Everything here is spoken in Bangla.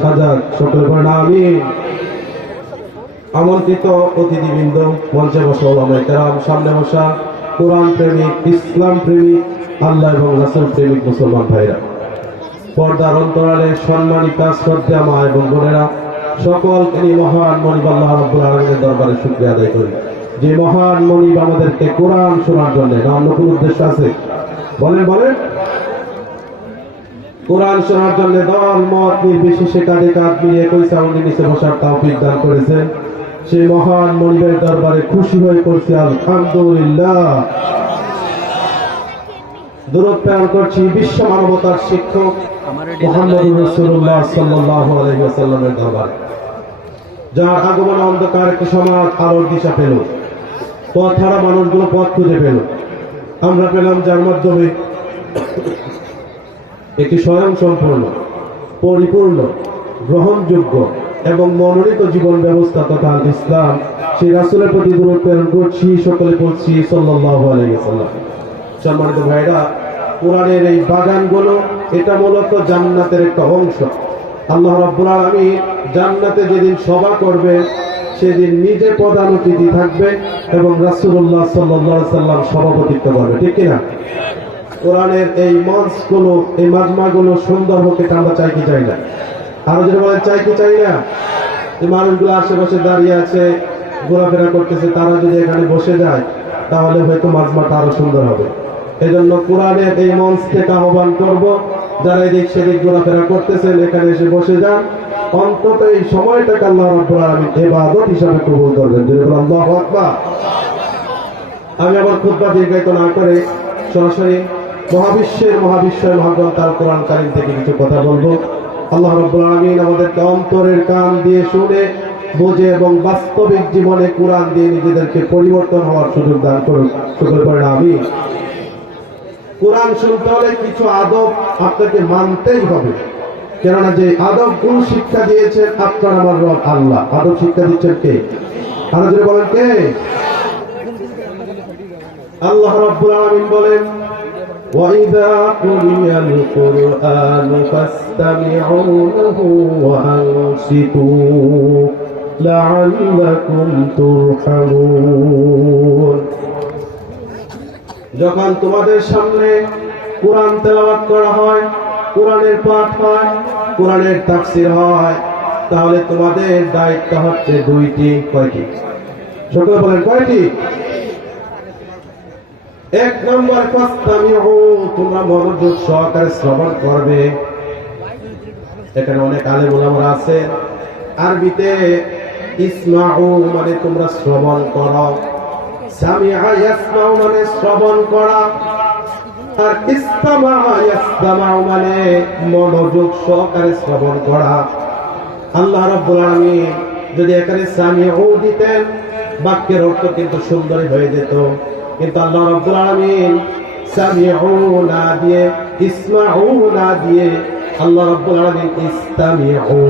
সাজাক, সকলে বলেন আমিন। আমন্ত্রিত অতিথিবৃন্দ, মঞ্চে বসা ওলামায়ে কেরাম, সামনে বসা কোরআন প্রেমিক, ইসলাম প্রেমিক, আল্লাহ এবং রাসূল প্রেমিক মুসলমান ভাইরা, পর্দার অন্তরালে সম্মানিতা শ্রদ্ধা মা এবং বোনেরা, সকলকে নিয়ে মহান মনিব আল্লাহ রাব্বুল আলামিনের দরবারে শুকরিয়া আদায় করি যে মহান মনিব আমাদেরকে কোরআন শোনার জন্য, না অন্য কোনো উদ্দেশ্য আছে? বলেন বলেন। কোরআন শোনার জন্য দল মত নির্বিশেষে কাঁধে কাঁধ মিলিয়ে একই সাউন্ডের নিচে বসার তৌফিক দান করেছেন সেই মহান মনিবের দরবারে খুশি হয়ে পড়ছি আলহামদুলিল্লাহ। দরুদ প্রেরণ করছি বিশ্ব মানবতার শিক্ষক মুহাম্মদুর রাসূলুল্লাহ সাল্লাল্লাহু আলাইহি ওয়াসাল্লামের দরবারে, যার আগমনে অন্ধকার একটি সমাজ আলোর দিশা পেল, পথ হারা মানুষগুলো পথ খুঁজে পেল। আমরা পেলাম যার মাধ্যমে একটি স্বয়ংসম্পূর্ণ, পরিপূর্ণ, গ্রহণযোগ্য এবং মনোনীত জীবন ব্যবস্থা তথা ইসলাম, সেই রাসূলের প্রতি দরুদ প্রেরণ করছি, সকলে পড়ছি সাল্লাল্লাহু আলাইহি ওয়াসাল্লাম। সম্মানিত ভাইরা, কোরআনের এই বাগানগুলো এটা মূলত জান্নাতের একটা অংশ। আল্লাহ রাব্বুল আলামিন জান্নাতে যেদিন সভা করবে সেদিন নিজে প্রধান অতিথি থাকবে এবং রাসূলুল্লাহ সাল্লাল্লাহু আলাইহি ওয়াসাল্লাম সভাপতিত্ব করবে, ঠিক কিনা? কোরআনের এই মঞ্চগুলো, এই মাজমাগুলো সুন্দর হোক, এটা আমরা চাই কি চাই না? আরো যদি বলেন চাই কি চাই না? এই মানুষগুলো আশেপাশে দাঁড়িয়ে আছে, ঘোরাফেরা করতেছে, তারা যদি এখানে বসে যায় তাহলে হয়তো মাজমাটা আরো সুন্দর হবে। এজন্য কোরআনের এই মঞ্চ থেকে আহ্বান করব, যারা এদিক সেদিক ঘোরাফেরা করতেছেন এখানে এসে বসে যান, অন্তত এই সময়টাকে আল্লাহ রাব্বুল আলামিন ইবাদত হিসাবে কবুল করবেন। আল্লাহু আকবার। আমি আবার খুতবা দীর্ঘায়িত না করে সরাসরি মহাবিশ্বের মহাবিশ্বয় মহাগ্রন্থ আল কোরআন কারীম থেকে কিছু কথা বলবো। আল্লাহ রাব্বুল আলামিন আমাদেরকে অন্তরের কান দিয়ে শুনে বুঝে এবং বাস্তবিক জীবনে কোরআন দিয়ে নিজেদেরকে পরিবর্তন হওয়ার সুযোগ দান করুন, সকলে পড়েন আমিন। কোরআন শুনতে হলে কিছু আদব আপনাকে মানতেই হবে, কেননা যে আদব গুণ শিক্ষা দিয়েছেন আপনার আমার রব আল্লাহ। আদব শিক্ষা দিচ্ছেন কে? আরো জোরে বলেন কে? আল্লাহ রাব্বুল আলামিন বলেন, وَإِذَا قُرِئَ الْقُرْآنُ فَاسْتَمِعُوا لَهُ وَأَنصِتُوا لَعَلَّكُمْ تُرْحَمُونَ। যখন তোমাদের সামনে কোরআন তেলাওয়াত করা হয়, কোরআনের পাঠ হয়, কোরআনের তাফসীর হয়, তাহলে তোমাদের দায়িত্ব হচ্ছে দুইটি। কয়টি? সকলে বলেন কয়টি? এক নম্বর, ফাসতামিউ, তোমরা মনোযোগ সহকারে শ্রবণ করবে। এখানে অনেক আলেম ওলামারা আছে, আরবিতে ইসমাউ মানে তোমরা শ্রবণ করো, সামিআ ইয়াসমাউ মানে শ্রবণ করা, আর ইসতামা ইয়াসতামাউ মানে মনোযোগ সহকারে শ্রবণ করা। আল্লাহ রাব্বুল আলামিন যদি এখানে সামিউ দিতেন বাক্যের অর্থ কিন্তু সুন্দরই হয়ে যেত, কিন্তু আল্লাহ রাব্বুল আলামিন সামিউ না দিয়ে, ইসমাউ না দিয়ে, আল্লাহ রাব্বুল আলামিন ইসতামিউ